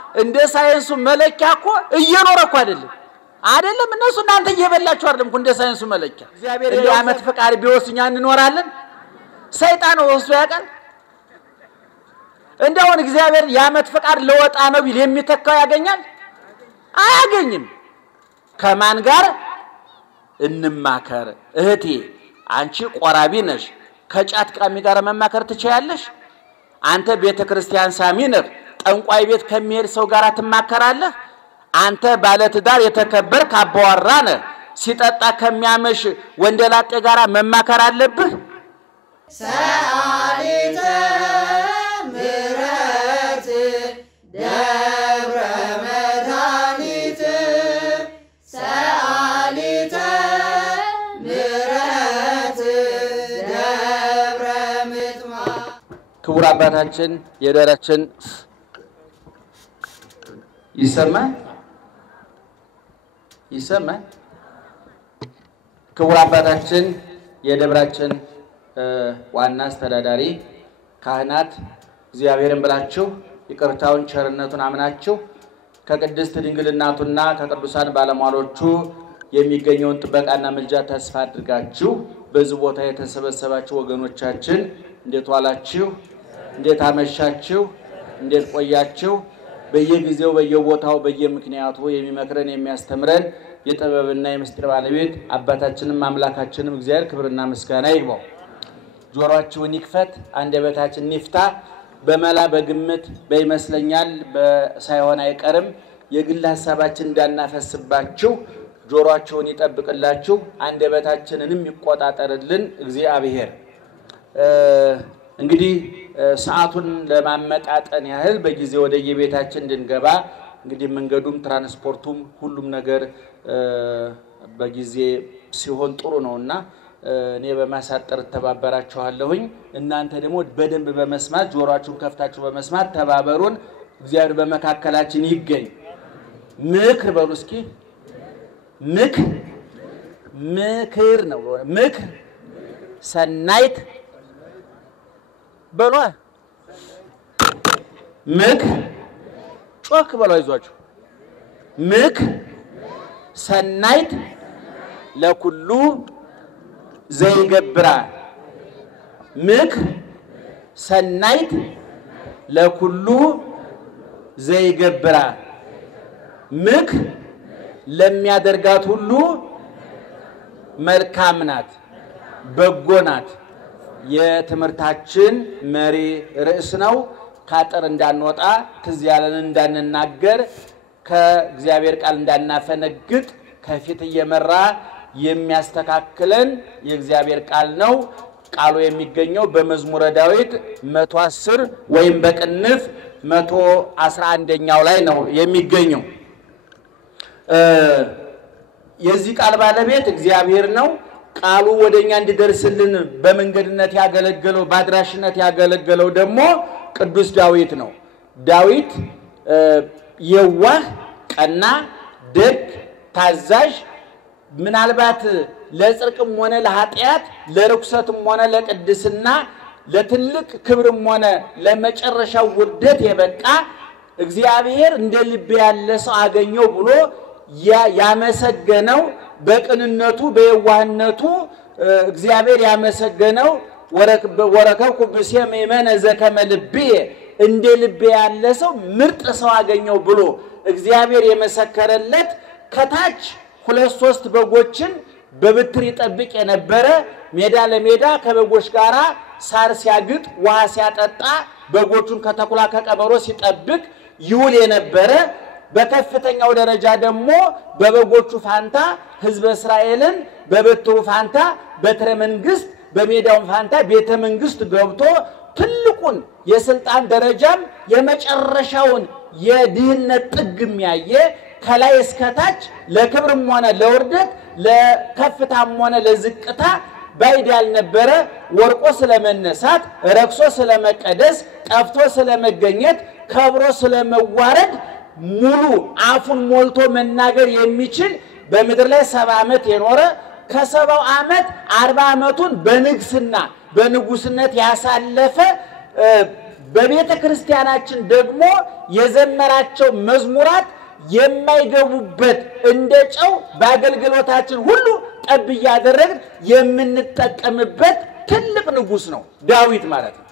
እንደ ሳይንሱ መለኪያ እኮ እየኖረ እኮ አይደለም እነሱ እናንተ እየበላችሁ አይደለም እኮ እንደ ሳይንሱ መለኪያ እግዚአብሔር የዓመት ፈቃድ ቢወስኛ እንኖራለን ሰይጣን ወስዶ ያቀል እንደው እግዚአብሔር የዓመት ፈቃድ ለወጣ ነው ቢል የሚተካው ያገኛል አያገኝም ከማን ጋር እንማከር እህቴ አንቺ ቆራቢ ነሽ ከጫት ቃሚ ጋር መማከር ትችያለሽ አንተ ቤተክርስቲያን ሳሚ ነህ ጠንቋይ ቤት ከሚሄድ ሰው ጋር ትማከራለህ አንተ ባለትዳር የተከበርክ አባወራ ነህ ሲጠጣ ከሚያመሽ ወንደላጤ ጋር መማከር አለብህ ሰአሊተ ምሕረት ደብረ መድኃኒት ሰአሊተ ምሕረት ደብረ ምጥማ ክቡር አባታችን የደረችን ይሰማል ክቡር አባታችን የደብራችን ዋና አስተዳዳሪ ካህናት እግዚአብሔርን ብላችሁ ይቅርታውን ቸርነቱን አምናችሁ ከቅድስት ድንግል እናቱና ከቅዱሳን ባለሟሎቹ የሚገኘውን ጥበቃና ምልጃ ተስፋ አድርጋችሁ በዚህ ቦታ የተሰበሰባችሁ ወገኖቻችን እንዴት ዋላችሁ እንዴት አመሻችሁ እንዴት ቆያችሁ በየጊዜው በየቦታው በየምክንያቱ የሚመክረን የሚያስተምረን የጥበብና የምስጢር ባለቤት አባታችንም አምላካችንም እግዚአብሔር ክብርና ምስጋና ይግባው ጆሮአችሁን ይክፈት አንደበታችን ይፍታ በመላ በግምት በይመስለኛል በሳይሆን አይቀርም የግል ሐሳባችን እንዳናፈስባችሁ ጆሮአችሁን ይጠብቅላችሁ አንደበታችንንም ይቆጣጠርልን እግዚአብሔር እንግዲህ ሰዓቱን ለማመጣጠን ያህል በጊዜ ወደ የቤታችን እንድንገባ እንግዲህ መንገዱም ትራንስፖርቱም ሁሉም ነገር በጊዜ ሲሆን ጥሩ ነውና እኔ በማሳጠር ተባበራችኋለሁኝ እናንተ ደግሞ በደንብ በመስማት ጆሮአችሁን ከፍታችሁ በመስማት ተባበሩን እግዚአብሔር በመካከላችን ይገኝ ምክር በሉ እስኪ ምክር ነው ምክር ሰናይት በሉ ምክር ጮክ በሉ አይዟችሁ ምክር ሰናይት ለኩሉ ዘይገብራ ምክር ሰናይት ለኩሉ ዘይገብራ ምክር ለሚያደርጋት ሁሉ መልካም ናት በጎ ናት የትምህርታችን መሪ ርዕስ ነው ካጠር እንዳንወጣ ትዝ ያለን እንዳንናገር ከእግዚአብሔር ቃል እንዳናፈነግጥ ከፊት እየመራ የሚያስተካክለን የእግዚአብሔር ቃል ነው ቃሉ የሚገኘው በመዝሙረ ዳዊት 110 ወይም በቅንፍ 111ኛው ላይ ነው የሚገኘው የዚህ ቃል ባለቤት እግዚአብሔር ነው ቃሉ ወደኛ እንዲደርስልን በመንገድነት ያገለገለው ባድራሽነት ያገለገለው ደግሞ ቅዱስ ዳዊት ነው ዳዊት የዋህ ቀና ደግ ታዛዥ ምናልባት ለጽድቅም ሆነ ለኃጢያት ለርኩሰትም ሆነ ለቅድስና ለትልቅ ክብርም ሆነ ለመጨረሻው ውርደት የበቃ እግዚአብሔር እንደ ልብ ያለ ሰው አገኘው ብሎ ያመሰገነው በቅንነቱ በየዋህነቱ እግዚአብሔር ያመሰገነው ወረከብኩ በሰም የመነ ዘከመ ልቤ እንደ ልብ ያለ ሰው ምርጥ ሰው አገኘው ብሎ እግዚአብሔር የመሰከረለት ከታች 2-3 በጎችን በብትር ይጠብቅ የነበረ ሜዳ ለሜዳ ከበጎች ጋራ ሳር ሲያግጥ ውሃ ሲያጠጣ በጎቹን ከተኩላ ከቀበሮ ሲጠብቅ ይውል የነበረ በከፍተኛው ደረጃ ደግሞ በበጎቹ ፋንታ ህዝበ እስራኤልን በበትሩ ፋንታ በትረ መንግስት በሜዳው ፋንታ ቤተ መንግስት ገብቶ ትልቁን የስልጣን ደረጃም የመጨረሻውን የድህነት ጥግም ያየ ከላይ እስከታች ለክብርም ሆነ ለውርደት ለከፍታም ሆነ ለዝቅታ ባይድ ያልነበረ ወርቆ ስለመነሳት ረክሶ ስለመቀደስ ጠፍቶ ስለመገኘት ከብሮ ስለመዋረድ ሙሉ አፉን ሞልቶ መናገር የሚችል በመድር ላይ 70 ዓመት የኖረ ከ70 ዓመት 40 ዓመቱን በንግስና በንጉስነት ያሳለፈ በቤተ ክርስቲያናችን ደግሞ የዘመራቸው መዝሙራት የማይገቡበት እንደጨው በአገልግሎታችን ሁሉ ጠብ ያደረግን የምንጠቀምበት ትልቅ ንጉስ ነው ዳዊት ማለት ነው።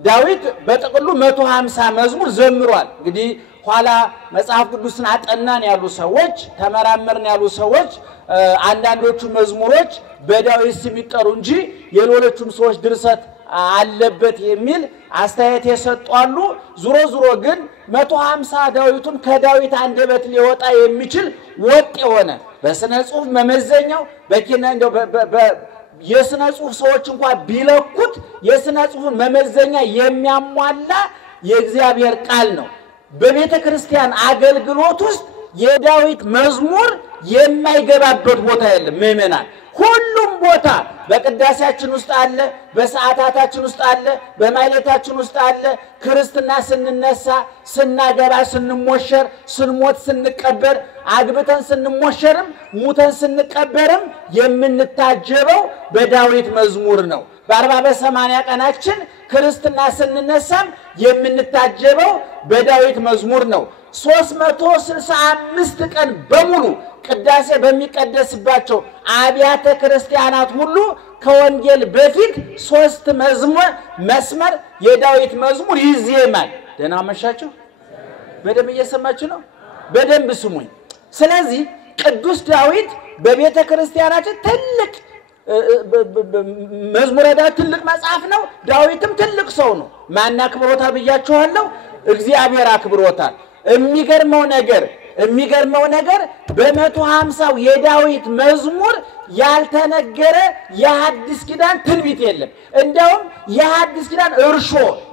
ዳዊት በጥቅሉ 150 መዝሙር ዘምሯል። እንግዲህ ኋላ መጽሐፍ ቅዱስን አጠናን ያሉ ሰዎች ተመራመርን ያሉ ሰዎች አንዳንዶቹ መዝሙሮች በዳዊት ስም ይጠሩ እንጂ የሌሎቹም ሰዎች ድርሰት አለበት የሚል አስተያየት የሰጧሉ። ዙሮ ግን 150 ዳዊቱም ከዳዊት አንደበት ሊወጣ የሚችል ወጥ የሆነ በስነ ጽሑፍ መመዘኛው በኪነ እንደው የስነ ጽሑፍ ሰዎች እንኳን ቢለኩት የስነ ጽሑፍ መመዘኛ የሚያሟላ የእግዚአብሔር ቃል ነው። በቤተ ክርስቲያን አገልግሎት ውስጥ የዳዊት መዝሙር የማይገባበት ቦታ የለም። ምእመናን ሁሉም ቦታ በቅዳሴያችን ውስጥ አለ፣ በሰዓታታችን ውስጥ አለ፣ በማይሌታችን ውስጥ አለ። ክርስትና ስንነሳ፣ ስናገባ፣ ስንሞሸር፣ ስንሞት፣ ስንቀበር፣ አግብተን ስንሞሸርም ሙተን ስንቀበርም የምንታጀበው በዳዊት መዝሙር ነው። በ40 በ80 ቀናችን ክርስትና ስንነሳም የምንታጀበው በዳዊት መዝሙር ነው። 365 ቀን በሙሉ ቅዳሴ በሚቀደስባቸው አብያተ ክርስቲያናት ሁሉ ከወንጌል በፊት 3 መስመር የዳዊት መዝሙር ይዜማል። ደህና መሻችሁ? በደንብ እየሰማችሁ ነው? በደንብ ስሙኝ። ስለዚህ ቅዱስ ዳዊት በቤተ ክርስቲያናችን ትልቅ መዝሙረ ዳዊት ትልቅ መጽሐፍ ነው። ዳዊትም ትልቅ ሰው ነው። ማን አክብሮታል ብያችኋለሁ? እግዚአብሔር አክብሮታል። የሚገርመው ነገር በ150 የዳዊት መዝሙር ያልተነገረ የሐዲስ ኪዳን ትንቢት የለም። እንደውም የሐዲስ ኪዳን እርሾ፣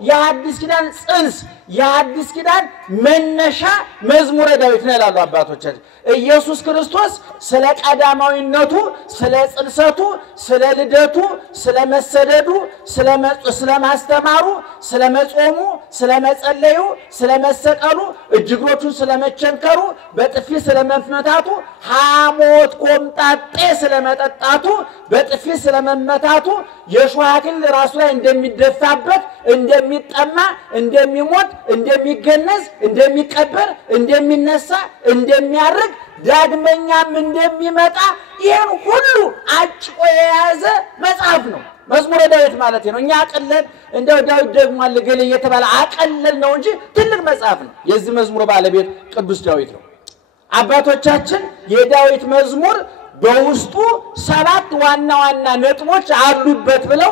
የሐዲስ ኪዳን ጽንስ፣ የሐዲስ ኪዳን መነሻ መዝሙረ ዳዊት ነው ይላሉ አባቶቻችን። ኢየሱስ ክርስቶስ ስለ ቀዳማዊነቱ፣ ስለ ጽንሰቱ፣ ስለ ልደቱ፣ ስለ መሰደዱ፣ ስለ ማስተማሩ፣ ስለ መጾሙ፣ ስለ መጸለዩ፣ ስለ መሰቀሉ፣ እጅግሮቹን ስለ መቸንከሩ፣ በጥፊ ስለ መመታቱ፣ ሐሞት ቆምጣጤ ስለ መጠጣቱ፣ በጥፊ ስለ መመታቱ፣ የሾህ አክሊል ራሱ ላይ እንደሚደፋበት፣ እንደሚጠማ፣ እንደሚሞት፣ እንደሚገነዝ፣ እንደሚቀበር፣ እንደሚነሳ፣ እንደሚያርግ፣ ዳግመኛም እንደሚመጣ ይሄን ሁሉ አጭቆ የያዘ መጽሐፍ ነው መዝሙረ ዳዊት ማለት ነው። እኛ አቀለል እንደው ዳዊት ደግሞ አለገለ እየተባለ አቀለል ነው እንጂ ትልቅ መጽሐፍ ነው። የዚህ መዝሙር ባለቤት ቅዱስ ዳዊት ነው። አባቶቻችን የዳዊት መዝሙር በውስጡ 7 ዋና ነጥቦች አሉበት ብለው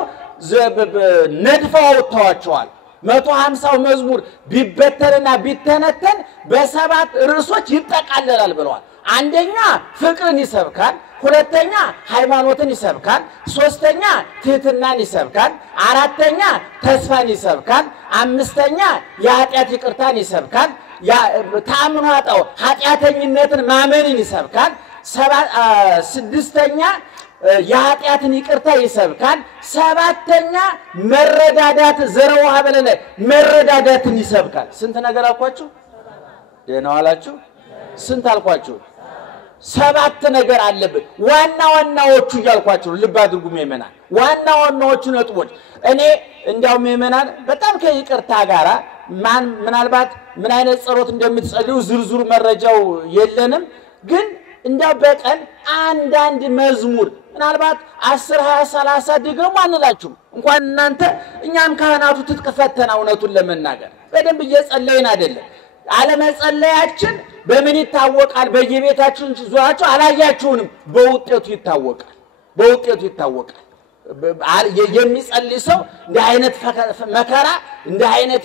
ነድፈው አውጥተዋቸዋል። 150 መዝሙር ቢበተንና ቢተነተን በ7 ርዕሶች ይጠቃለላል ብለዋል። አንደኛ ፍቅርን ይሰብካል፣ ሁለተኛ ሃይማኖትን ይሰብካል፣ ሶስተኛ ትህትናን ይሰብካል፣ አራተኛ ተስፋን ይሰብካል፣ አምስተኛ የኃጢአት ይቅርታን ይሰብካል፣ ታምኖ አጣው ኃጢአተኝነትን ማመንን ይሰብካል፣ ስድስተኛ የኃጢአትን ይቅርታ ይሰብካል፣ ሰባተኛ መረዳዳት ዘረውሃ በለለ መረዳዳትን ይሰብካል። ስንት ነገር አልኳችሁ? ደህና ዋላችሁ? ስንት አልኳችሁ? 7 ነገር አለበት። ዋናዎቹ ያልኳችሁ ልብ አድርጉ ምእመናን። ዋናዎቹ ነጥቦች እኔ እንዲያው ምእመናን በጣም ከይቅርታ ጋራ ምናልባት ምን አይነት ጸሎት እንደምትጸልዩ ዝርዝሩ መረጃው የለንም፣ ግን እንዳው በቀን አንዳንድ መዝሙር ምናልባት 10 20 30 ድገሙ አንላችሁም። እንኳን እናንተ እኛም ካህናቱ ትጥቅፈተና እውነቱን ለመናገር በደንብ እየጸለይን አይደለም። አለመጸለያችን በምን ይታወቃል? በየቤታችን ዙራችሁ አላያችሁንም። በውጤቱ ይታወቃል። የሚጸልይ ሰው እንደ አይነት መከራ፣ እንደ አይነት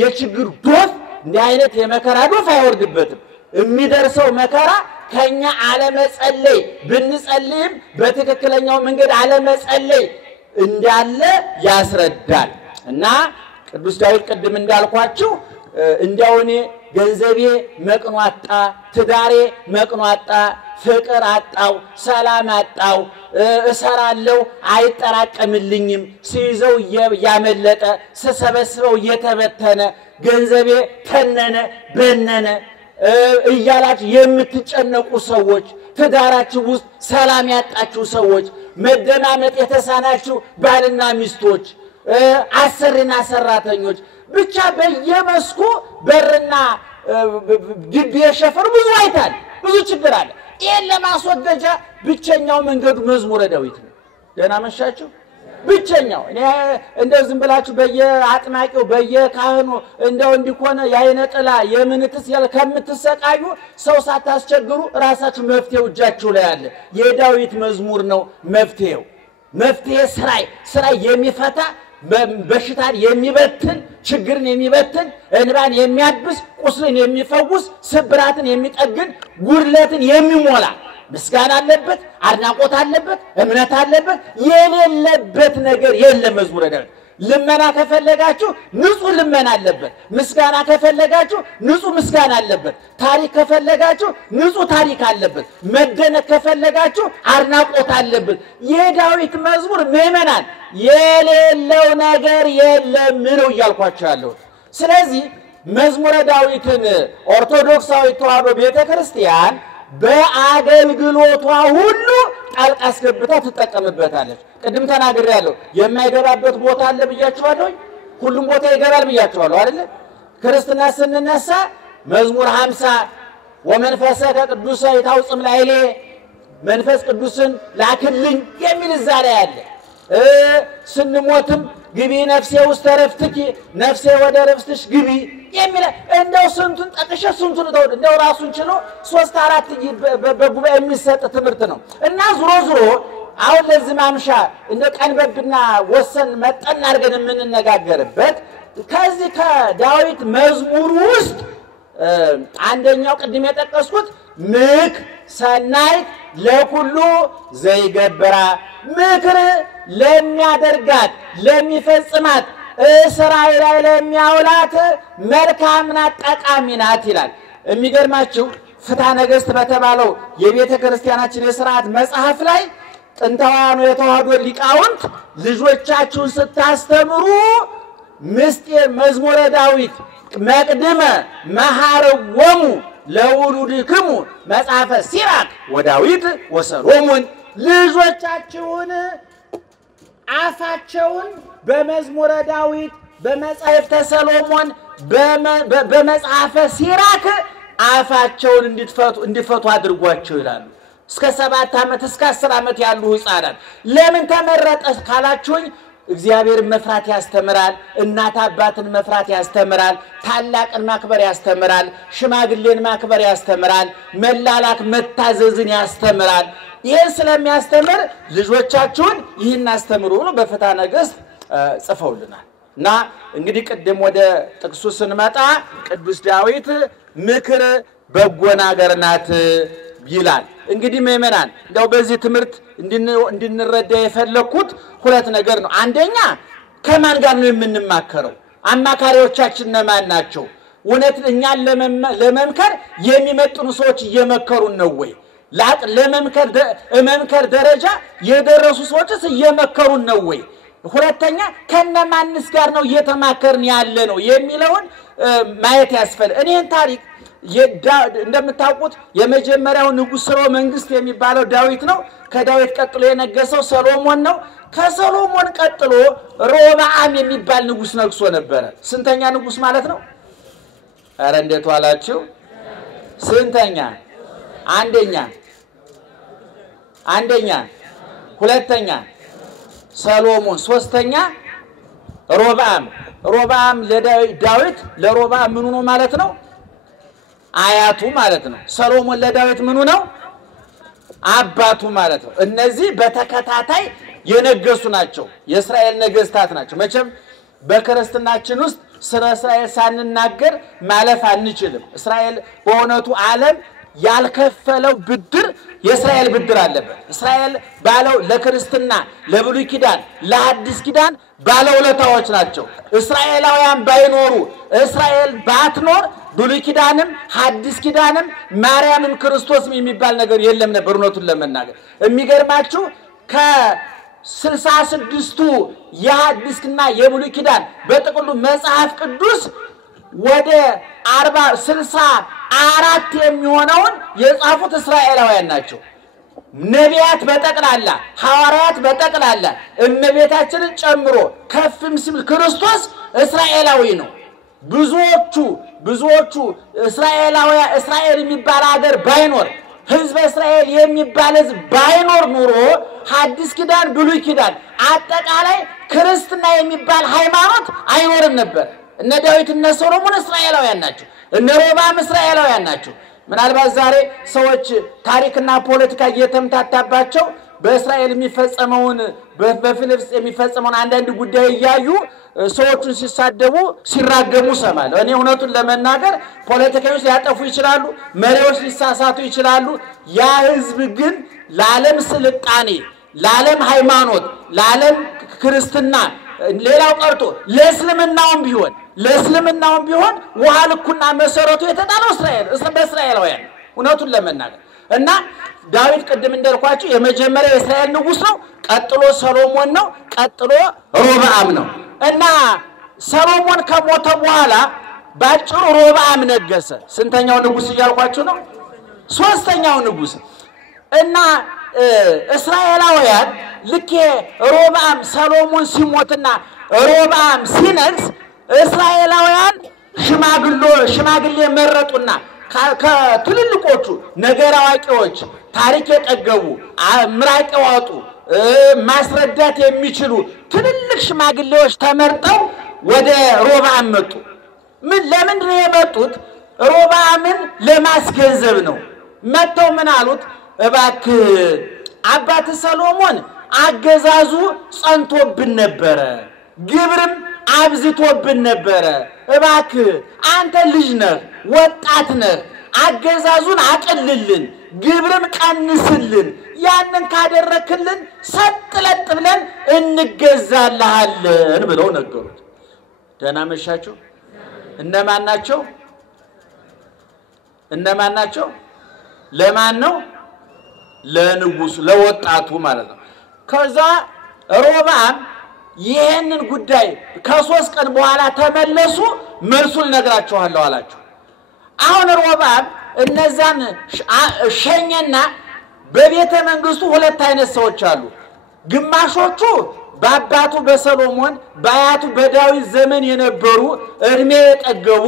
የችግር ዶፍ፣ እንደ አይነት የመከራ ዶፍ አይወርድበትም። የሚደርሰው መከራ ከኛ አለመጸለይ ብንጸልይም በትክክለኛው መንገድ አለመጸለይ እንዳለ ያስረዳል። እና ቅዱስ ዳዊት ቅድም እንዳልኳችሁ እንዲያው እኔ ገንዘቤ መቅኖ አጣ፣ ትዳሬ መቅኖ አጣ፣ ፍቅር አጣው፣ ሰላም አጣው፣ እሰራለሁ አይጠራቀምልኝም፣ ሲይዘው ያመለጠ፣ ስሰበስበው እየተበተነ፣ ገንዘቤ ተነነ በነነ እያላችሁ የምትጨነቁ ሰዎች፣ ትዳራችሁ ውስጥ ሰላም ያጣችሁ ሰዎች፣ መደማመጥ የተሳናችሁ ባልና ሚስቶች፣ አሰሪና ሰራተኞች ብቻ በየመስኩ በርና ግቢ የሸፈኑ ብዙ አይታል ብዙ ችግር አለ ይሄን ለማስወገጃ ብቸኛው መንገዱ መዝሙረ ዳዊት ነው ደህና መሻችሁ ብቸኛው እኔ እንደዚህ ብላችሁ በየአጥማቂው በየካህኑ እንደው እንዲኮነ ያይነ ጥላ የምንትስ ያለ ከምትሰቃዩ ሰው ሳታስቸግሩ ራሳችሁ መፍትሄው እጃችሁ ላይ አለ የዳዊት መዝሙር ነው መፍትሄ ስራይ የሚፈታ በሽታን የሚበትን ችግርን የሚበትን እንባን የሚያብስ ቁስልን የሚፈውስ ስብራትን የሚጠግን ጉድለትን የሚሞላ ምስጋና አለበት አድናቆት አለበት እምነት አለበት የሌለበት ነገር የለም መዝሙረ ዳዊት ልመና ከፈለጋችሁ ንጹህ ልመና አለበት ምስጋና ከፈለጋችሁ ንጹህ ምስጋና አለበት ታሪክ ከፈለጋችሁ ንጹህ ታሪክ አለበት መደነቅ ከፈለጋችሁ አድናቆት አለበት የዳዊት መዝሙር ምእመናን የሌለው ነገር የለም ነው ያልኳችሁ ያለው ስለዚህ መዝሙረ ዳዊትን ኦርቶዶክሳዊ ተዋሕዶ ቤተክርስቲያን በአገልግሎቷ ሁሉ ጣልቃ አስገብታ ትጠቀምበታለች ቅድም ተናግሬያለሁ የማይገባበት ቦታ አለ ብያችኋለሁ ሁሉም ቦታ ይገባል ብያችኋለሁ አይደል ክርስትና ስንነሳ መዝሙር 50 ወመንፈሰከ ቅዱስ ይታውጽም ላይሌ መንፈስ ቅዱስን ላክልኝ የሚል ዛሬ ያለ ስንሞትም ግቢ ነፍሴ ውስጥ ረፍትኪ ነፍሴ ወደ ረፍትሽ ግቢ የሚል እንደው ስንቱን ጠቅሼ ስንቱን ተወደ እንደው ራሱን ችሎ 3-4 በጉባኤ የሚሰጥ ትምህርት ነው እና ዙሮ አሁን ለዚህ ማምሻ እንደ ቀንበብና ወሰን መጠን አድርገን የምንነጋገርበት ከዚህ ከዳዊት መዝሙር ውስጥ አንደኛው ቅድም የጠቀስኩት ምክ ሰናይ ለኩሉ ዘይገብራ ምክር ለሚያደርጋት ለሚፈጽማት እስራኤል ላይ ለሚያውላት መልካምና ጠቃሚ ናት ይላል የሚገርማችሁ ፍትሐ ነገሥት በተባለው የቤተ ክርስቲያናችን የሥርዓት መጽሐፍ ላይ ጥንታውያኑ የተዋሕዶ ሊቃውንት ልጆቻችሁን ስታስተምሩ ምስጢር መዝሙረ ዳዊት መቅድመ መሐረወሙ ለውሉድክሙ መጽሐፈ ሲራክ ወዳዊት ወሰሎሞን ልጆቻችሁን አፋቸውን በመዝሙረ ዳዊት በመጽሐፈ ሰሎሞን በመጽሐፈ ሲራክ አፋቸውን እንዲፈቱ አድርጓቸው ይላሉ እስከ 7 ዓመት እስከ 10 ዓመት ያሉ ህፃናት ለምን ተመረጠ ካላችሁኝ እግዚአብሔር መፍራት ያስተምራል እናት አባትን መፍራት ያስተምራል ታላቅን ማክበር ያስተምራል ሽማግሌን ማክበር ያስተምራል መላላክ መታዘዝን ያስተምራል ይሄን ስለሚያስተምር ልጆቻችሁን ይህን አስተምሩ ብሎ በፍትሐ ነገሥት ጽፈውልናል እና እንግዲህ ቅድም ወደ ጥቅሱ ስንመጣ ቅዱስ ዳዊት ምክር በጎ ነገር ናት ይላል እንግዲህ ምእመናን እንደው በዚህ ትምህርት እንድንረዳ የፈለኩት ሁለት ነገር ነው አንደኛ ከማን ጋር ነው የምንማከረው አማካሪዎቻችን ማን ናቸው ወነት እኛን ለመምከር የሚመጥኑ ሰዎች እየመከሩን ነው ወይ ለመምከር ደረጃ የደረሱ ሰዎችስ እየመከሩን ነው ወይ ሁለተኛ ከነማንስ ጋር ነው እየተማከርን ያለ ነው የሚለውን ማየት ያስፈልጋል እኔን ታሪክ እንደምታውቁት የመጀመሪያው ንጉሥ ሥርወ መንግስት የሚባለው ዳዊት ነው ከዳዊት ቀጥሎ የነገሰው ሰሎሞን ነው ከሰሎሞን ቀጥሎ ሮብዓም የሚባል ንጉሥ ነግሶ ነበር ስንተኛ ንጉሥ ማለት ነው አረ እንዴት ዋላችሁ ስንተኛ አንደኛ ሁለተኛ ሰሎሞን ሶስተኛ ሮብዓም ለዳዊት ለሮብዓም ምኑ ነው ማለት ነው አያቱ ማለት ነው ሰሎሞን ለዳዊት ምኑ ነው አባቱ ማለት ነው እነዚህ በተከታታይ የነገሱ ናቸው የእስራኤል ነገስታት ናቸው መቼም በክርስትናችን ውስጥ ስለ እስራኤል ሳንናገር ማለፍ አንችልም እስራኤል በእውነቱ ዓለም ያልከፈለው ብድር የእስራኤል ብድር አለበት እስራኤል ባለው ለክርስትና ለብሉይ ኪዳን ለሐዲስ ኪዳን ባለውለታዎች ናቸው እስራኤላውያን ባይኖሩ እስራኤል ባትኖር ብሉይ ኪዳንም ሐዲስ ኪዳንም ማርያምም ክርስቶስም የሚባል ነገር የለም ነበር እውነቱን ለመናገር የሚገርማችሁ ከ66ቱ የሐዲስና የብሉይ ኪዳን በጥቅሉ መጽሐፍ ቅዱስ ወደ 64 የሚሆነውን የጻፉት እስራኤላውያን ናቸው ነቢያት በጠቅላላ ሐዋርያት በጠቅላላ እመቤታችንን ጨምሮ ከፍም ሲል ክርስቶስ እስራኤላዊ ነው። ብዙዎቹ እስራኤል የሚባል ሀገር ባይኖር ሕዝበ እስራኤል የሚባል ሕዝብ ባይኖር ኑሮ ሐዲስ ኪዳን ብሉይ ኪዳን አጠቃላይ ክርስትና የሚባል ሃይማኖት አይኖርም ነበር። እነ ዳዊት እነ ሰሎሞን እስራኤላውያን ናቸው። እነ ሮብዓም እስራኤላውያን ናቸው። ምናልባት ዛሬ ሰዎች ታሪክና ፖለቲካ እየተምታታባቸው በእስራኤል የሚፈጸመውን በፊልስጤም የሚፈጸመውን አንዳንድ ጉዳይ እያዩ ሰዎቹን ሲሳደቡ ሲራገሙ ሰማለሁ። እኔ እውነቱን ለመናገር ፖለቲከኞች ሊያጠፉ ይችላሉ፣ መሪዎች ሊሳሳቱ ይችላሉ። ያ ህዝብ ግን ለዓለም ስልጣኔ፣ ለዓለም ሃይማኖት፣ ለዓለም ክርስትና ሌላው ቀርቶ ለእስልምናውም ቢሆን ውሃ ልኩና መሰረቱ የተጣለው በእስራኤላውያን እውነቱን ለመናገር እና ዳዊት ቅድም እንደልኳችሁ የመጀመሪያው የእስራኤል ንጉስ ነው። ቀጥሎ ሰሎሞን ነው። ቀጥሎ ሮብዓም ነው። እና ሰሎሞን ከሞተ በኋላ ባጭሩ ሮብዓም ነገሰ። ስንተኛው ንጉስ እያልኳችሁ ነው? ሶስተኛው ንጉስ። እና እስራኤላውያን ልክ ሮብዓም ሰሎሞን ሲሞትና ሮብዓም ሲነግስ እስራኤላውያን ሽማግሌ መረጡና ከትልልቆቹ ነገር አዋቂዎች ታሪክ የጠገቡ ምራቅ ያወጡ ማስረዳት የሚችሉ ትልልቅ ሽማግሌዎች ተመርጠው ወደ ሮብዓም መጡ። ለምን ነው የመጡት? ሮብዓምን ለማስገንዘብ ነው። መጥተው ምን አሉት? እባክህ አባት ሰሎሞን አገዛዙ ጸንቶብን ነበረ፣ ግብርም አብዝቶብን ነበረ። እባክህ አንተ ልጅ ነህ፣ ወጣት ነህ፣ አገዛዙን አቅልልን፣ ግብርም ቀንስልን። ያንን ካደረክልን ሰጥለጥ ብለን እንገዛልሃለን ብለው ነገሩት። ደህና መሻችሁ። እነማን ናቸው? ለማን ነው? ለንጉሱ ለወጣቱ ማለት ነው። ከዛ ሮብዓም ይሄንን ጉዳይ ከ3 ቀን በኋላ ተመለሱ፣ መልሱን ነግራችኋለሁ አላችሁ። አሁን ሮብዓም እነዛን ሸኘና በቤተ መንግስቱ 2 አይነት ሰዎች አሉ። ግማሾቹ በአባቱ በሰሎሞን በአያቱ በዳዊት ዘመን የነበሩ እድሜ የጠገቡ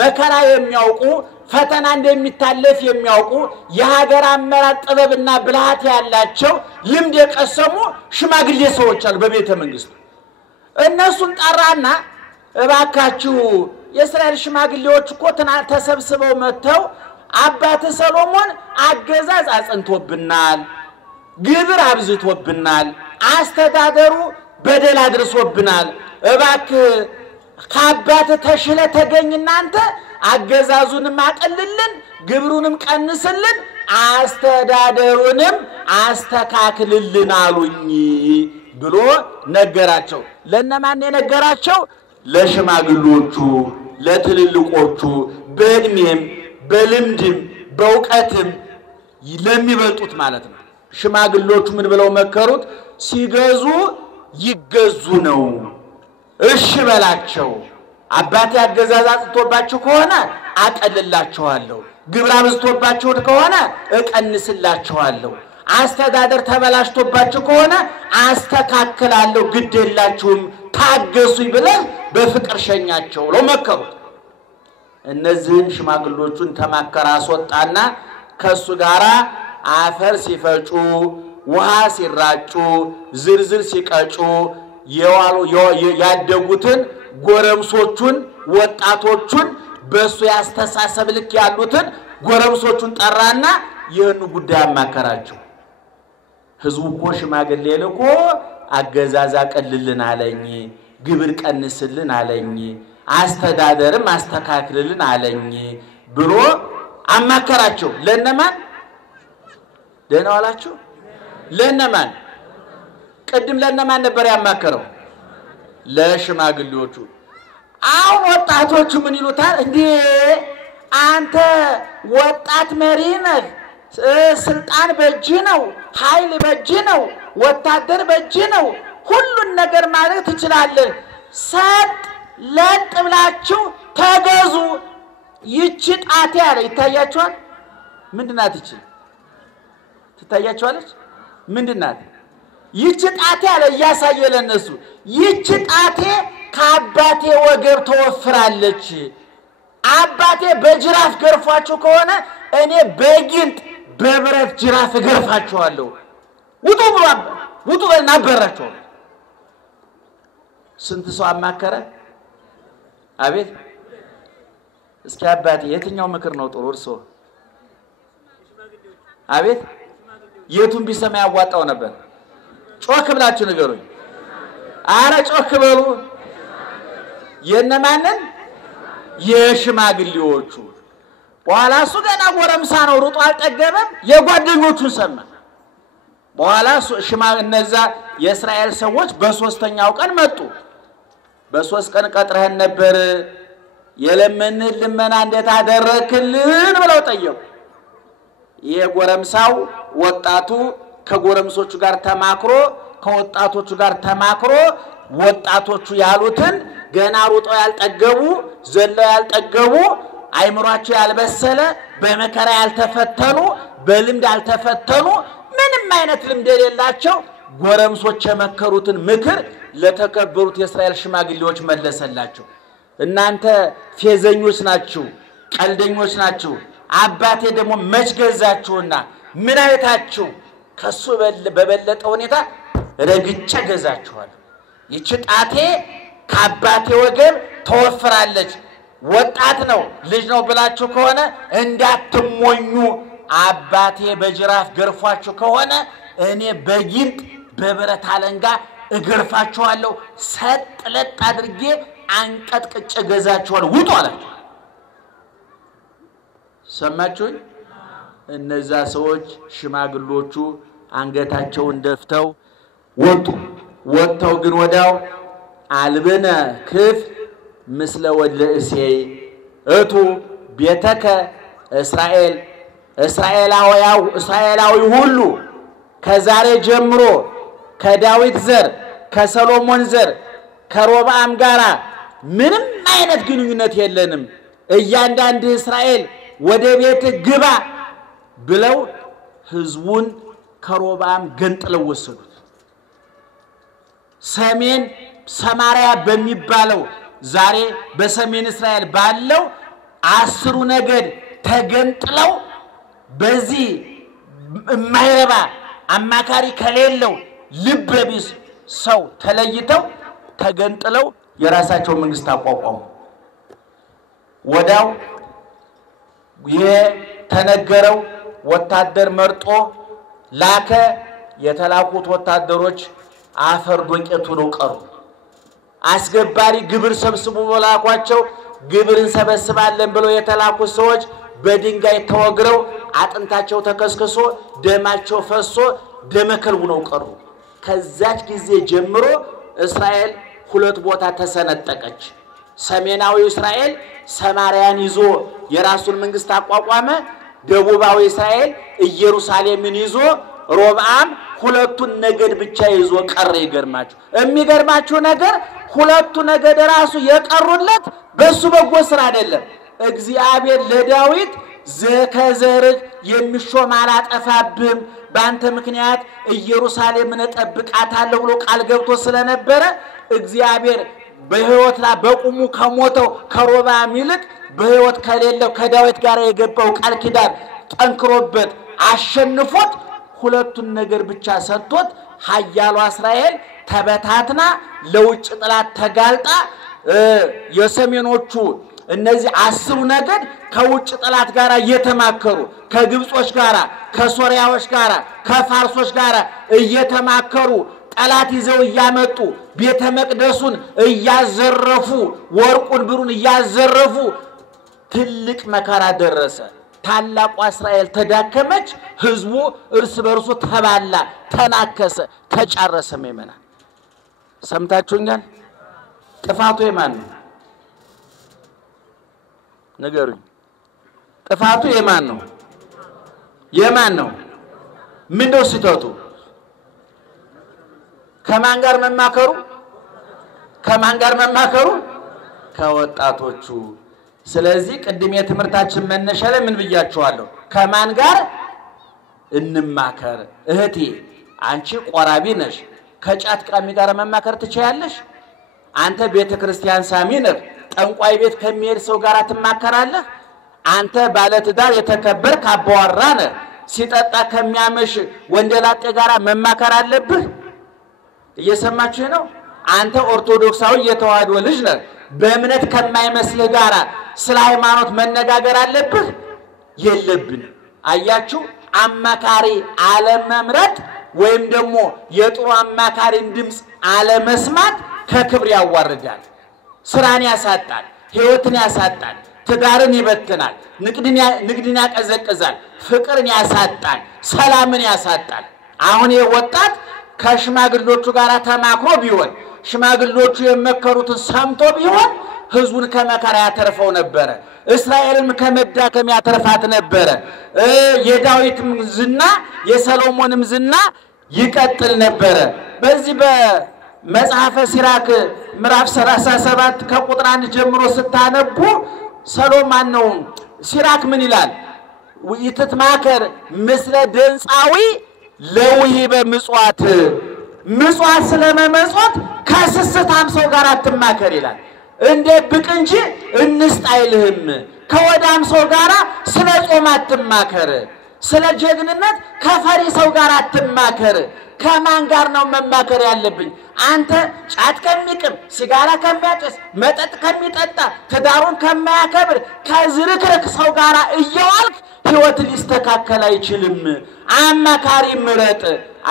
መከራ የሚያውቁ ፈተና እንደሚታለፍ የሚያውቁ የሀገር አመራር ጥበብና ብልሃት ያላቸው ልምድ የቀሰሙ ሽማግሌ ሰዎች አሉ በቤተ መንግስቱ። እነሱን ጠራና እባካችሁ የእስራኤል ሽማግሌዎች እኮ ተሰብስበው መጥተው አባት ሰሎሞን አገዛዝ አጽንቶብናል፣ ግብር አብዝቶብናል፣ አስተዳደሩ በደል አድርሶብናል። እባክህ ከአባት ተሽለ ተገኝና አንተ አገዛዙንም አቀልልን፣ ግብሩንም ቀንስልን፣ አስተዳደሩንም አስተካክልልን አሉኝ ብሎ ነገራቸው። ለነማን የነገራቸው? ለሽማግሌዎቹ፣ ለትልልቆቹ፣ በእድሜም በልምድም በእውቀትም ለሚበልጡት ማለት ነው። ሽማግሌዎቹ ምን ብለው መከሩት? ሲገዙ ይገዙ ነው፣ እሺ በላቸው። አባቴ አገዛዝ አጥቶባችሁ ከሆነ አቀልላችኋለሁ፣ ግብር አብዝቶባችሁ ከሆነ እቀንስላችኋለሁ፣ አስተዳደር ተበላሽቶባችሁ ከሆነ አስተካክላለሁ፣ ግዴላችሁም ታገሱኝ ብለው በፍቅር ሸኛቸው ብለው መከሩት። እነዚህን ሽማግሌዎቹን ተማከራ አስወጣና ከሱ ጋራ አፈር ሲፈጩ፣ ውሃ ሲራጩ፣ ዝርዝር ሲቀጩ ያደጉትን ጎረምሶቹን ወጣቶቹን በሱ ያስተሳሰብ ልክ ያሉትን ጎረምሶቹን ጠራና ይህን ጉዳይ አማከራቸው። ህዝቡ እኮ ሽማግሌ ልኮ አገዛዝ አቀልልን አለኝ፣ ግብር ቀንስልን አለኝ፣ አስተዳደርም አስተካክልልን አለኝ ብሎ አማከራቸው። ለነማን? ደህና ዋላችሁ? ለነማን? ቅድም ለነማን ነበር ያማከረው? ለሽማግሌዎቹ። አሁን ወጣቶቹ ምን ይሉታል? እንዴ አንተ ወጣት መሪ ነህ፣ ስልጣን በእጅ ነው፣ ኃይል በእጅ ነው፣ ወታደር በእጅ ነው፣ ሁሉን ነገር ማድረግ ትችላለህ። ሰጥ ለጥ ብላችሁ ተገዙ። ይቺ ጣቴ ያለ ይታያችኋል። ምንድናት ይቺ? ትታያቸዋለች። ምንድናት? ይህች ጣቴ አለ እያሳየ ለነሱ ይህች ጣቴ ከአባቴ ወገብ ተወፍራለች። አባቴ በጅራፍ ገርፏችሁ ከሆነ እኔ በጊንጥ በብረት ጅራፍ ገርፋችኋለሁ። ውጡ ብሎ ውጡ በልና አበራቸው። ስንት ሰው አማከረ? አቤት እስኪ አባቴ የትኛው ምክር ነው ጥሩ? እርሶ አቤት የቱን ቢሰማ ያዋጣው ነበር? ጮክ ብላችሁ ንገሩኝ። አረ ጮክ በሉ። የነማንን? የሽማግሌዎቹ። በኋላ እሱ ገና ጎረምሳ ነው፣ ሩጦ አልጠገበም። የጓደኞቹን ሰማ። በኋላ እነዛ የእስራኤል ሰዎች በሶስተኛው ቀን መጡ። በሶስት ቀን ቀጥረህን ነበር፣ የለመንህን ልመና እንዴት አደረክልን ብለው ጠየቁ። የጎረምሳው ወጣቱ ከጎረምሶቹ ጋር ተማክሮ ከወጣቶቹ ጋር ተማክሮ ወጣቶቹ ያሉትን ገና ሩጦ ያልጠገቡ ዘለው ያልጠገቡ አይምሯቸው ያልበሰለ በመከራ ያልተፈተኑ በልምድ ያልተፈተኑ ምንም አይነት ልምድ የሌላቸው ጎረምሶች የመከሩትን ምክር ለተከበሩት የእስራኤል ሽማግሌዎች መለሰላቸው። እናንተ ፌዘኞች ናችሁ፣ ቀልደኞች ናችሁ። አባቴ ደግሞ መች ገዛችሁና ምን አይታችሁ ከሱ በበለጠ ሁኔታ ረግጬ ገዛችኋል። ይህች ጣቴ ከአባቴ ወገብ ተወፍራለች። ወጣት ነው ልጅ ነው ብላችሁ ከሆነ እንዳትሞኙ። አባቴ በጅራፍ ገርፏችሁ ከሆነ እኔ በጊንጥ በብረት አለንጋ እገርፋችኋለሁ። ሰጥ ለጥ አድርጌ አንቀጥቅጬ ገዛችኋለሁ። ውጡ አላቸው። ሰማችሁኝ? እነዛ ሰዎች ሽማግሎቹ አንገታቸውን ደፍተው ወጡ። ወጥተው ግን ወዳው አልብነ ክፍ ምስለ ወልደ እሴይ እቱ ቤተከ እስራኤል እስራኤላዊ ሁሉ ከዛሬ ጀምሮ ከዳዊት ዘር ከሰሎሞን ዘር ከሮብዓም ጋራ ምንም አይነት ግንኙነት የለንም። እያንዳንዱ እስራኤል ወደ ቤት ግባ ብለው ህዝቡን ከሮብዓም ገንጥለው ወሰዱት። ሰሜን ሰማርያ በሚባለው ዛሬ በሰሜን እስራኤል ባለው 10 ነገድ ተገንጥለው በዚህ የማይረባ አማካሪ ከሌለው ልበ ቢስ ሰው ተለይተው ተገንጥለው የራሳቸው መንግስት አቋቋሙ። ወዳው የተነገረው ወታደር መርጦ ላከ። የተላኩት ወታደሮች አፈር ዶቄቱ ነው ቀሩ። አስገባሪ ግብር ሰብስቡ በላኳቸው ግብርን ሰበስባለን ብለው የተላኩት ሰዎች በድንጋይ ተወግረው አጥንታቸው ተከስክሶ ደማቸው ፈሶ ደመከልቡ ነው ቀሩ። ከዛች ጊዜ ጀምሮ እስራኤል ሁለት ቦታ ተሰነጠቀች። ሰሜናዊ እስራኤል ሰማርያን ይዞ የራሱን መንግስት አቋቋመ። ደቡባዊ እስራኤል ኢየሩሳሌምን ይዞ ሮብዓም ሁለቱን ነገድ ብቻ ይዞ ቀረ። የሚገርማችሁ ነገር ሁለቱ ነገድ ራሱ የቀሩለት በሱ በጎ ስራ አይደለም። እግዚአብሔር ለዳዊት ዘከዘርህ የሚሾም አላጠፋብህም በአንተ ምክንያት ኢየሩሳሌምን እጠብቃታለሁ ብሎ ቃል ገብቶ ስለነበረ እግዚአብሔር በሕይወት ላይ በቁሙ ከሞተው ከሮብዓም ይልቅ በሕይወት ከሌለው ከዳዊት ጋር የገባው ቃል ኪዳን ጠንክሮበት አሸንፎት ሁለቱን ነገር ብቻ ሰጥቶት ኃያሉ እስራኤል ተበታትና ለውጭ ጥላት ተጋልጣ የሰሜኖቹ እነዚህ 10 ነገድ ከውጭ ጥላት ጋር እየተማከሩ ከግብጾች ጋር ከሶሪያዎች ጋር ከፋርሶች ጋር እየተማከሩ ጠላት ይዘው እያመጡ ቤተ መቅደሱን እያዘረፉ ወርቁን ብሩን እያዘረፉ ትልቅ መከራ ደረሰ። ታላቋ እስራኤል ተዳከመች። ህዝቡ እርስ በርሱ ተባላ፣ ተናከሰ፣ ተጫረሰ። መመና ሰምታችሁኛል? ጥፋቱ የማን ነው? ንገሩኝ። ጥፋቱ የማን ነው? የማን ነው? ምንድነው ስህተቱ? ከማን ጋር መማከሩ? ከማን ጋር መማከሩ? ከወጣቶቹ። ስለዚህ ቅድም የትምህርታችን መነሻ ላይ ምን ብያችኋለሁ? ከማን ጋር እንማከር። እህቴ አንቺ ቆራቢ ነሽ፣ ከጫት ቃሚ ጋር መማከር ትችያለሽ? አንተ ቤተክርስቲያን ሳሚ ነህ፣ ጠንቋይ ቤት ከሚሄድ ሰው ጋር ትማከራለህ? አንተ ባለትዳር የተከበርክ አባወራ ነህ፣ ሲጠጣ ከሚያመሽ ወንደላጤ ጋር መማከር አለብህ? እየሰማችሁ ነው? አንተ ኦርቶዶክሳዊ የተዋህዶ ልጅ ነህ፣ በእምነት ከማይመስልህ ጋር ስለ ሃይማኖት መነጋገር አለብህ? የለብንም። አያችሁ፣ አማካሪ አለመምረጥ ወይም ደግሞ የጥሩ አማካሪን ድምፅ አለመስማት ከክብር ያዋርዳል፣ ስራን ያሳጣል፣ ህይወትን ያሳጣል፣ ትዳርን ይበትናል፣ ንግድን ያቀዘቅዛል፣ ፍቅርን ያሳጣል፣ ሰላምን ያሳጣል። አሁን የወጣት ከሽማግሎቹ ጋር ተማክሮ ቢሆን ሽማግሎቹ የመከሩትን ሰምቶ ቢሆን ህዝቡን ከመከራ ያተርፈው ነበረ። እስራኤልን ከመዳከም ያተርፋት ነበረ። የዳዊትም ዝና የሰሎሞንም ዝና ይቀጥል ነበረ። በዚህ በመጽሐፈ ሲራክ ምዕራፍ 37 ከቁጥር 1 ጀምሮ ስታነቡ ሰሎሞን ነው ሲራክ ምን ይላል? ይትትማከር ምስለ ደንፃዊ ለውሂበ ምጽዋት፣ ምጽዋት ስለመመጽወት ከስስታም ሰው ጋር አትማከር ይላል። እንደ ብቅ እንጂ እንስጥ አይልህም። ከወዳም ሰው ጋር ስለ ጾም አትማከር፣ ስለ ጀግንነት ከፈሪ ሰው ጋር አትማከር። ከማን ጋር ነው መማከር ያለብኝ? አንተ ጫት ከሚቅም፣ ሲጋራ ከሚያጨስ፣ መጠጥ ከሚጠጣ፣ ትዳሩን ከማያከብር ከዝርክርክ ሰው ጋር እየዋልክ ህይወት ሊስተካከል አይችልም። አማካሪ ምረጥ።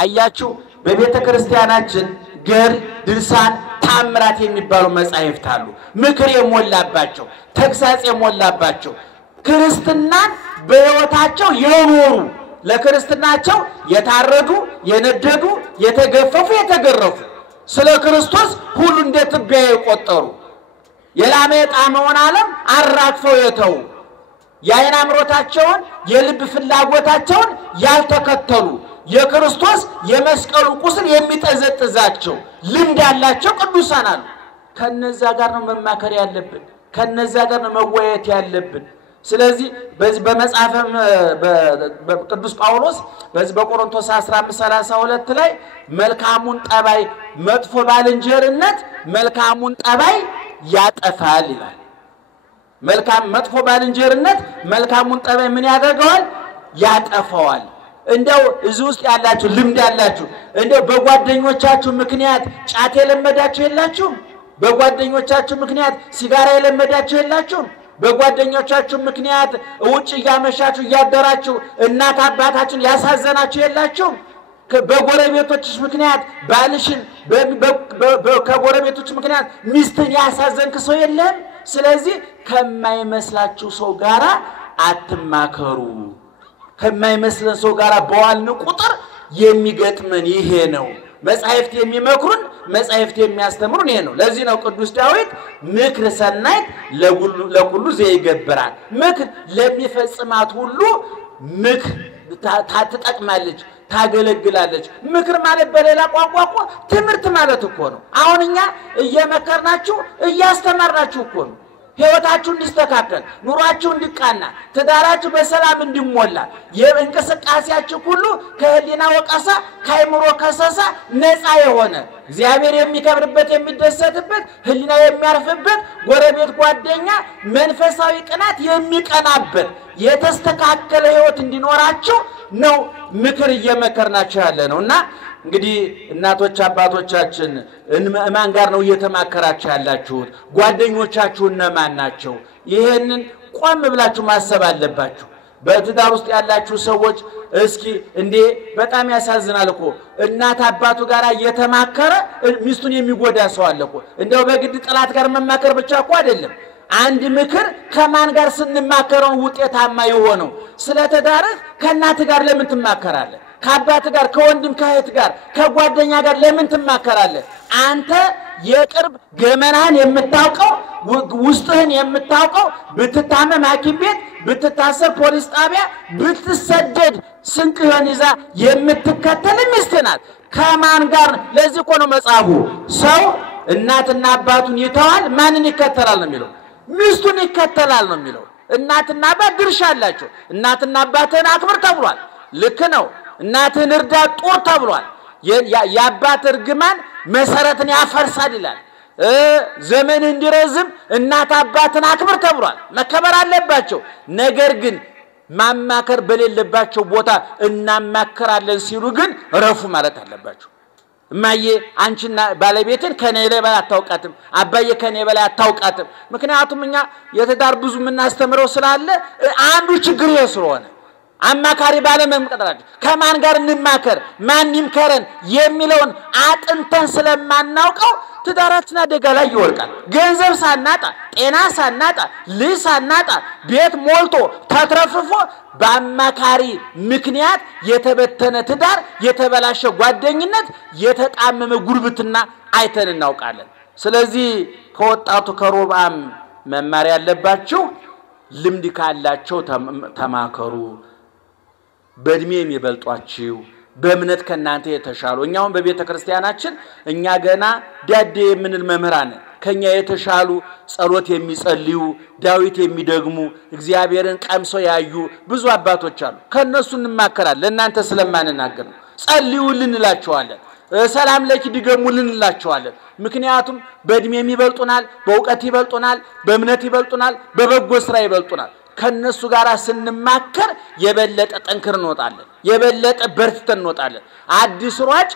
አያችሁ፣ በቤተ ክርስቲያናችን ገር ድርሳን ታምራት የሚባሉ መጻሕፍት አሉ። ምክር የሞላባቸው፣ ተግሳጽ የሞላባቸው፣ ክርስትናን በሕይወታቸው የኖሩ፣ ለክርስትናቸው የታረዱ፣ የነደዱ፣ የተገፈፉ፣ የተገረፉ፣ ስለ ክርስቶስ ሁሉ እንደ ትቢያ የቆጠሩ፣ የላመ የጣመውን ዓለም አራግፈው የተዉ፣ የዓይን አምሮታቸውን የልብ ፍላጎታቸውን ያልተከተሉ፣ የክርስቶስ የመስቀሉ ቁስል የሚጠዘጥዛቸው ልምድ ያላቸው ቅዱሳን አሉ። ከነዛ ጋር ነው መማከር ያለብን፣ ከነዛ ጋር ነው መወያየት ያለብን። ስለዚህ በዚህ በመጽሐፈ ቅዱስ ጳውሎስ በዚህ በቆሮንቶስ 15:32 ላይ መልካሙን ጠባይ መጥፎ ባልንጀርነት መልካሙን ጠባይ ያጠፋል ይላል። መጥፎ ባልንጀርነት መልካሙን ጠባይ ምን ያደርገዋል? ያጠፋዋል። እንደው እዚህ ውስጥ ያላችሁ ልምድ ያላችሁ እንደው በጓደኞቻችሁ ምክንያት ጫት የለመዳችሁ የላችሁም? በጓደኞቻችሁ ምክንያት ሲጋራ የለመዳችሁ የላችሁም? በጓደኞቻችሁ ምክንያት ውጭ እያመሻችሁ እያደራችሁ እናት አባታችሁን ያሳዘናችሁ የላችሁም? በጎረቤቶችሽ ምክንያት ባልሽን ከጎረቤቶች ምክንያት ሚስትን ያሳዘንክ ሰው የለም? ስለዚህ ከማይመስላችሁ ሰው ጋራ አትማከሩ። ከማይመስለን ሰው ጋራ በዋልን ቁጥር የሚገጥመን ይሄ ነው። መጻሕፍት የሚመክሩን መጻሕፍት የሚያስተምሩን ይሄ ነው። ለዚህ ነው ቅዱስ ዳዊት ምክር ሰናይት ለሁሉ ዘይገብራል፣ ምክር ለሚፈጽማት ሁሉ ምክር ትጠቅማለች፣ ታገለግላለች። ምክር ማለት በሌላ ቋንቋ ትምህርት ማለት እኮ ነው። አሁን እኛ እየመከርናችሁ እያስተማርናችሁ እኮ ነው። ሕይወታችሁ እንዲስተካከል፣ ኑሯችሁ እንዲቃና፣ ትዳራችሁ በሰላም እንዲሞላ፣ የእንቅስቃሴያችሁ ሁሉ ከህሊና ወቀሳ ከአእምሮ ከሰሳ ነፃ የሆነ እግዚአብሔር የሚከብርበት የሚደሰትበት ህሊና የሚያርፍበት ጎረቤት ጓደኛ መንፈሳዊ ቅናት የሚቀናበት የተስተካከለ ሕይወት እንዲኖራችሁ ነው ምክር እየመከርናችሁ ያለ ነውና እንግዲህ እናቶች አባቶቻችን ማን ጋር ነው እየተማከራችሁ ያላችሁት? ጓደኞቻችሁ እነማን ናቸው? ይሄንን ቆም ብላችሁ ማሰብ አለባችሁ። በትዳር ውስጥ ያላችሁ ሰዎች እስኪ እንዴ በጣም ያሳዝናል እኮ እናት አባቱ ጋር እየተማከረ ሚስቱን የሚጎዳ ሰው አለ እኮ። እንደው በግድ ጥላት ጋር መማከር ብቻ እኮ አይደለም። አንድ ምክር ከማን ጋር ስንማከረው ውጤታማ የሆነው? ስለ ትዳርህ ከእናት ጋር ለምን ትማከራለህ? ከአባት ጋር ከወንድም ከእህት ጋር ከጓደኛ ጋር ለምን ትማከራለህ? አንተ የቅርብ ገመናን የምታውቀው ውስጥህን የምታውቀው ብትታመም ሐኪም ቤት ብትታሰር ፖሊስ ጣቢያ ብትሰደድ ስንቅህን ይዛ የምትከተል ሚስት ናት። ከማን ጋር? ለዚህ እኮ ነው መጽሐፉ ሰው እናትና አባቱን ይተዋል ማንን ይከተላል ነው የሚለው? ሚስቱን ይከተላል ነው የሚለው። እናትና አባት ድርሻ አላቸው። እናትና አባትህን አክብር ተብሏል። ልክ ነው እናትህን እርዳ ጦር ተብሏል የአባት እርግማን መሰረትን ያፈርሳል ይላል ዘመን እንዲረዝም እናት አባትን አክብር ተብሏል መከበር አለባቸው ነገር ግን ማማከር በሌለባቸው ቦታ እናማከራለን ሲሉ ግን ረፉ ማለት አለባቸው ማየ አንቺና ባለቤትን ከኔ በላይ አታውቃትም አባዬ ከኔ በላይ አታውቃትም ምክንያቱም እኛ የተዳር ብዙ ምናስተምረው ስላለ አንዱ ችግር ይስሮነ አማካሪ ባለመምቀጥራቸው ከማን ጋር እንማከር ማን ይምከረን የሚለውን አጥንተን ስለማናውቀው ትዳራችን አደጋ ላይ ይወርቃል ገንዘብ ሳናጣ ጤና ሳናጣ ልጅ ሳናጣ ቤት ሞልቶ ተትረፍፎ በአማካሪ ምክንያት የተበተነ ትዳር የተበላሸ ጓደኝነት የተጣመመ ጉርብትና አይተን እናውቃለን ስለዚህ ከወጣቱ ከሮብዓም መማር ያለባችሁ ልምድ ካላቸው ተማከሩ በእድሜ የሚበልጧችሁ በእምነት ከናንተ የተሻሉ እኛውን በቤተ ክርስቲያናችን እኛ ገና ዳዴ የምንል መምህራን ከኛ የተሻሉ ጸሎት የሚጸልዩ ዳዊት የሚደግሙ እግዚአብሔርን ቀምሶ ያዩ ብዙ አባቶች አሉ ከነሱ እንማከራለን ለእናንተ ስለማንናገር ነው ጸልዩልን እንላቸዋለን ሰላም ለኪ ድገሙልን እንላቸዋለን ምክንያቱም በእድሜ የሚበልጡናል በእውቀት ይበልጡናል በእምነት ይበልጡናል በበጎ ስራ ይበልጡናል ከነሱ ጋር ስንማከር የበለጠ ጠንክር እንወጣለን የበለጠ በርትተን እንወጣለን አዲስ ሯጭ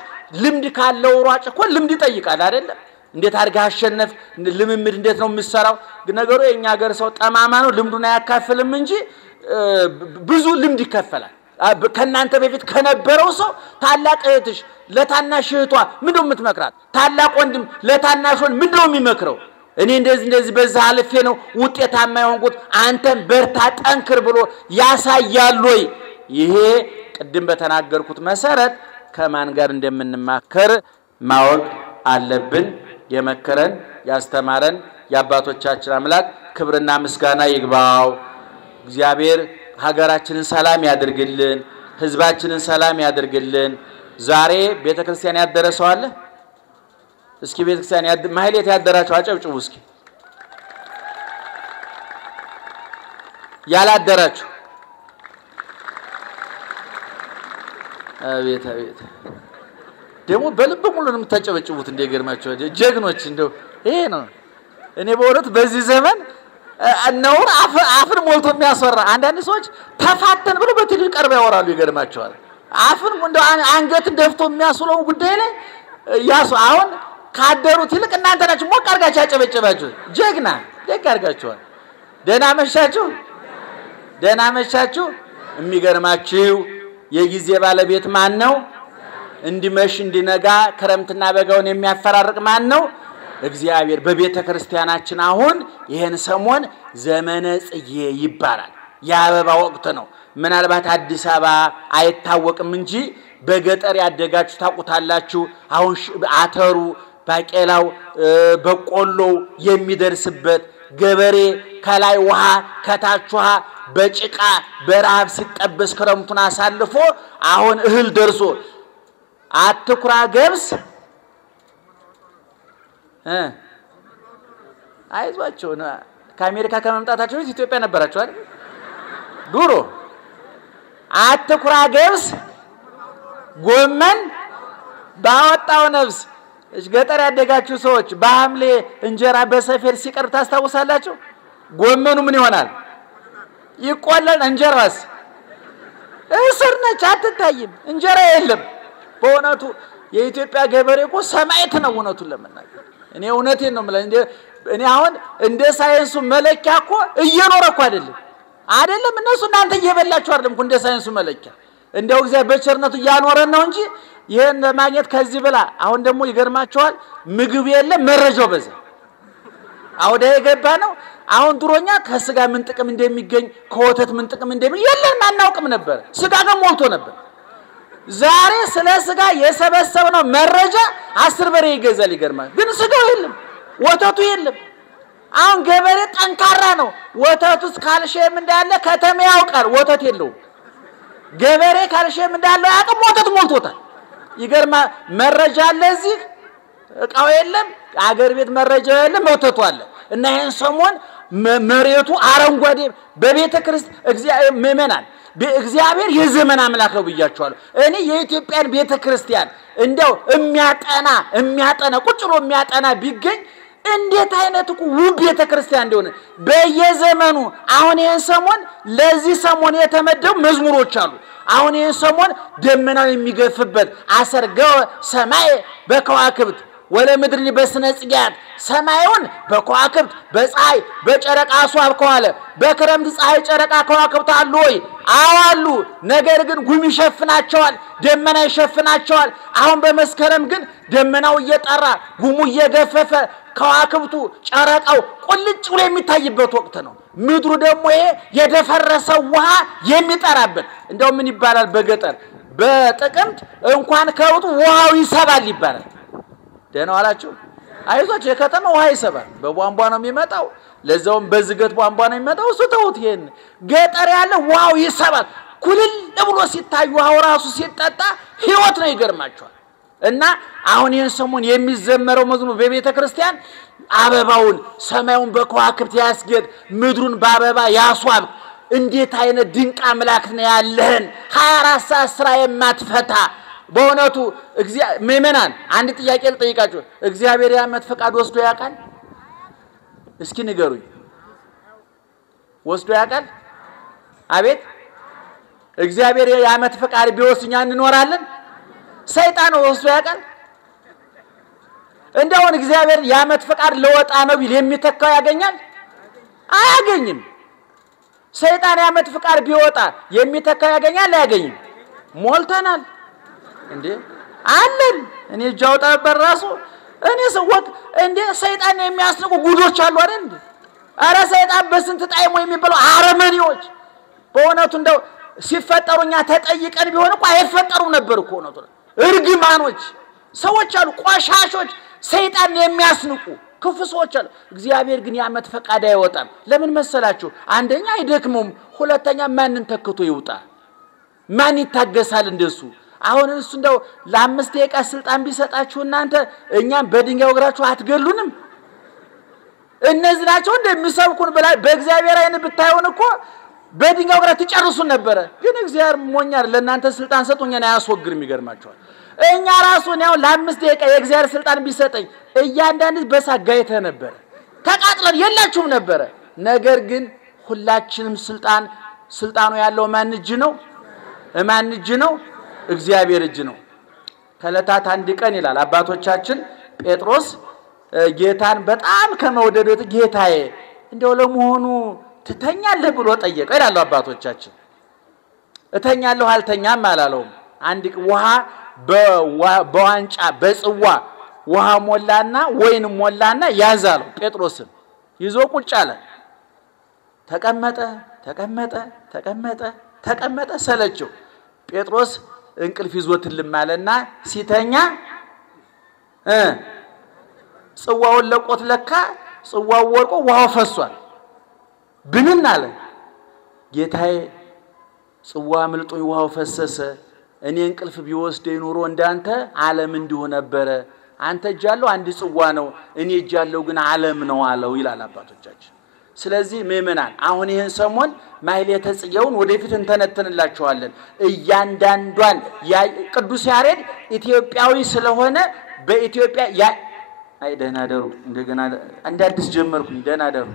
ልምድ ካለው ሯጭ እኮ ልምድ ይጠይቃል አይደል እንዴት አድርጋ አሸነፍ ልምምድ እንዴት ነው የምሰራው ነገሩ የኛ ሀገር ሰው ጠማማ ነው ልምዱን ያካፍልም እንጂ ብዙ ልምድ ይከፈላል ከናንተ በፊት ከነበረው ሰው ታላቅ እህትሽ ለታናሽ እህቷ ምንድነው የምትመክራት ታላቅ ወንድም ለታናሽ ወንድ ምንድነው የሚመክረው እኔ እንደዚህ በዛ አልፌ ነው ውጤታማ የሆንኩት አንተን በርታ ጠንክር ብሎ ያሳያል ወይ ይሄ ቅድም በተናገርኩት መሰረት ከማን ጋር እንደምንማከር ማወቅ አለብን የመከረን ያስተማረን የአባቶቻችን አምላክ ክብርና ምስጋና ይግባው እግዚአብሔር ሀገራችንን ሰላም ያድርግልን ህዝባችንን ሰላም ያድርግልን ዛሬ ቤተክርስቲያን ያደረሰው አለ እስኪ ቤተክርስቲያን ማህሌት ያደራቸው አጨብጭቡ እስኪ ያላደራችሁ አቤት ደሞ በልብ ሙሉ ነው የምታጨበጭቡት እንደገርማችሁ ጀግኖች እንደው ይሄ ነው እኔ በወረት በዚህ ዘመን ነውር አፍን ሞልቶ የሚያስወራ አንዳንድ ሰዎች ተፋተን ብሎ በትል ቀርበው ያወራሉ ይገርማቸዋል አፍን እንደው አንገት ደፍቶ የሚያስለው ጉዳይ ላይ ያሱ አሁን ካደሩት ይልቅ እናንተ ናችሁ ሞቅ አርጋችሁ ያጨበጨባችሁ ጀግና ደግ አርጋችኋል ደና መሻችሁ የሚገርማችሁ የጊዜ ባለቤት ማን ነው እንዲመሽ እንዲነጋ ክረምትና በጋውን የሚያፈራርቅ ማን ነው እግዚአብሔር በቤተ ክርስቲያናችን አሁን ይሄን ሰሞን ዘመነ ጽጌ ይባላል ያበባ ወቅት ነው ምናልባት አዲስ አበባ አይታወቅም እንጂ በገጠር ያደጋችሁ ታቁታላችሁ አሁን አተሩ ባቄላው በቆሎ የሚደርስበት ገበሬ ከላይ ውሃ ከታች ውሃ በጭቃ በራብ ሲጠበስ ክረምቱን አሳልፎ አሁን እህል ደርሶ አትኩራ ገብስ አይዟቸው ከአሜሪካ ከመምጣታቸው ኢትዮጵያ ነበራችሁ አይደል ዱሮ አትኩራ ገብስ ጎመን ባወጣው ነፍስ ገጠር ያደጋችሁ ሰዎች በሐምሌ እንጀራ በሰፌድ ሲቀርብ ታስታውሳላችሁ ጎመኑ ምን ይሆናል ይቆላል እንጀራስ እስር ነች አትታይም እንጀራ የለም በእውነቱ የኢትዮጵያ ገበሬ እኮ ሰማዕት ነው እውነቱን ለመናገር እኔ እውነቴን ነው ማለት እኔ አሁን እንደ ሳይንሱ መለኪያ እኮ እየኖረ እኮ አይደለም እነሱ እናንተ እየበላችሁ አይደለም እንደ ሳይንሱ መለኪያ እንደው እግዚአብሔር በቸርነቱ ያኖረን ነው እንጂ ይሄን ለማግኘት ከዚህ በላ አሁን ደግሞ ይገርማቸዋል ምግብ የለም መረጃው በዛ አውደ የገባ ነው አሁን ድሮኛ ከስጋ ምን ጥቅም እንደሚገኝ ከወተት ምን ጥቅም እንደሚገኝ የለም ማናውቅም ነበር ስጋ ግን ሞልቶ ነበር ዛሬ ስለ ስጋ የሰበሰበው መረጃ 10 በሬ ይገዛል ይገርማል ግን ስጋው የለም ወተቱ የለም አሁን ገበሬ ጠንካራ ነው ወተቱስ ካልሽየም እንዳለ ከተማ ያውቃል ወተት የለው ገበሬ ካልሽየም እንዳለ ያውቅ ወተት ሞልቶታል ይገርማ መረጃ ለዚህ እቃው የለም አገር ቤት መረጃ የለም ወተቱ አለ እና ይሄን ሰሞን መሬቱ አረንጓዴ በቤተ ክርስቲያን እግዚአብሔር መመናን በእግዚአብሔር የዘመን አምላክ ነው ብያቸዋለሁ። እኔ የኢትዮጵያን ቤተክርስቲያን እንደው የሚያጠና ቁጭ ብሎ የሚያጠና ቢገኝ እንዴት አይነት ውብ ቤተክርስቲያን እንደሆነ በየዘመኑ አሁን ይሄን ሰሞን ለዚህ ሰሞን የተመደቡ መዝሙሮች አሉ። አሁን ይሄን ሰሞን ደመናው የሚገፍበት አሰርገው ሰማይ በከዋክብት ወለ ምድር በስነ ጽጌያት ሰማዩን በከዋክብት በፀሐይ በጨረቃ አስዋብከዋል። በክረምት ፀሐይ ጨረቃ ከዋክብት አሉ ወይ? አዋሉ። ነገር ግን ጉም ይሸፍናቸዋል፣ ደመና ይሸፍናቸዋል። አሁን በመስከረም ግን ደመናው እየጠራ ጉሙ እየገፈፈ ከዋክብቱ ጨረቃው ቁልጭ ብሎ የሚታይበት ወቅት ነው። ምድሩ ደግሞ ይሄ የደፈረሰው ውሃ የሚጠራበት እንደው ምን ይባላል በገጠር በጥቅምት እንኳን ከውጡ ውሃው ይሰባል ይባላል። ደህና ዋላችሁ? አይዟችሁ የከተማ ውሃ ይሰባል። በቧንቧ ነው የሚመጣው፣ ለዛውም በዝገት ቧንቧ ነው የሚመጣው። እሱ ተውት። ይሄን ገጠር ያለ ውሃው ይሰባል። ኩልል ብሎ ሲታይ ውሃው ራሱ ሲጠጣ ህይወት ነው። ይገርማችኋል። እና አሁን ይሄን ሰሞን የሚዘመረው መዝሙር በቤተ ክርስቲያን አበባውን ሰማዩን በከዋክብት ያስጌጥ ምድሩን በአበባ ያስዋብ እንዴት አይነት ድንቅ አምላክ ነው ያለህን 24 ሰዓት ስራ የማትፈታ በእውነቱ ምእመናን አንድ ጥያቄ ልጠይቃችሁ። እግዚአብሔር የዓመት ፈቃድ ወስዶ ያውቃል? እስኪ ንገሩኝ። ወስዶ ያውቃል? አቤት እግዚአብሔር የዓመት ፈቃድ ቢወስኛ እንኖራለን? ሰይጣን ወስዶ ያውቃል? እንደውን እግዚአብሔር የዓመት ፈቃድ ለወጣ ነው ቢል የሚተካው ያገኛል? አያገኝም። ሰይጣን የዓመት ፈቃድ ቢወጣ የሚተካው ያገኛል? አያገኝም። ሞልተናል እንዴ አለን። እኔ ጃውጣ በራሱ እኔ ሰውት እንዴ ሰይጣን የሚያስነቁ ጉዶች አሉ አይደል እንዴ? አረ ሰይጣን በስንት ጣይሞ የሚባሉ አረመኔዎች በእውነቱ እንደው ሲፈጠሩኛ ተጠይቀን ቢሆን እኮ አይፈጠሩ ነበር እኮ ነው። እርግማኖች ሰዎች አሉ፣ ቆሻሾች ሰይጣን የሚያስንቁ ክፉ ሰዎች አሉ። እግዚአብሔር ግን የዓመት ፈቃድ አይወጣም። ለምን መሰላችሁ? አንደኛ አይደክሙም፣ ሁለተኛ ማንን ተክቶ ይውጣ? ማን ይታገሳል እንደሱ? አሁን እሱ እንደው ለ5 ደቂቃ ስልጣን ቢሰጣችሁ እናንተ እኛም በድንጋይ ወግራችሁ አትገሉንም? እነዚህ ናቸው እንደሚሰብኩን ብላ በእግዚአብሔር አይን ብታዩን እኮ በድንጋይ ወግራ ትጨርሱን ነበር። ግን እግዚአብሔር ሞኛር ለእናንተ ስልጣን ሰጡኛና ያስወግርም። ይገርማችኋል። እኛ ራሱን ያው ለ5 ደቂቃ የእግዚአብሔር ስልጣን ቢሰጠኝ እያንዳንዱ በሳጋይተ ነበር፣ ተቃጥለን የላችሁም ነበር። ነገር ግን ሁላችንም ስልጣኑ ያለው ማን እጅ ነው? ማን እጅ ነው? እግዚአብሔር እጅ ነው። ከለታት አንድ ቀን ይላል አባቶቻችን ጴጥሮስ ጌታን በጣም ከመውደዱ ጌታዬ እንደው ለመሆኑ ትተኛለህ ብሎ ጠየቀው ይላሉ አባቶቻችን። እተኛለሁ አልተኛም አላለውም። አንድ ውሃ በዋንጫ በጽዋ ውሃ ሞላና ወይን ሞላና ያዛለው ጴጥሮስን ይዞ ቁጭ አለ። ተቀመጠ ሰለቸው። ጴጥሮስ እንቅልፍ ይዞት ልማለና ሲተኛ ጽዋውን ለቆት ለካ ጽዋው ወርቆ ውሃው ፈሷል። ብንን አለ። ጌታዬ ጽዋ ምልጦኝ ውሃው ፈሰሰ። እኔ እንቅልፍ ቢወስደኝ ኑሮ እንዳንተ ዓለም እንዲሁ ነበር። አንተ እጃለው አንድ ጽዋ ነው፣ እኔ እጃለው ግን ዓለም ነው አለው ይላል አባቶቻችን። ስለዚህ ምእመናን አሁን ይሄን ሰሞን ማህሌተ ጽጌውን ወደፊት እንተነተንላችኋለን። እያንዳንዷን ቅዱስ ያሬድ ኢትዮጵያዊ ስለሆነ በኢትዮጵያ ደህና ደሩ እንደገና አንድ አዲስ ጀመርኩኝ። ደህና ደሩ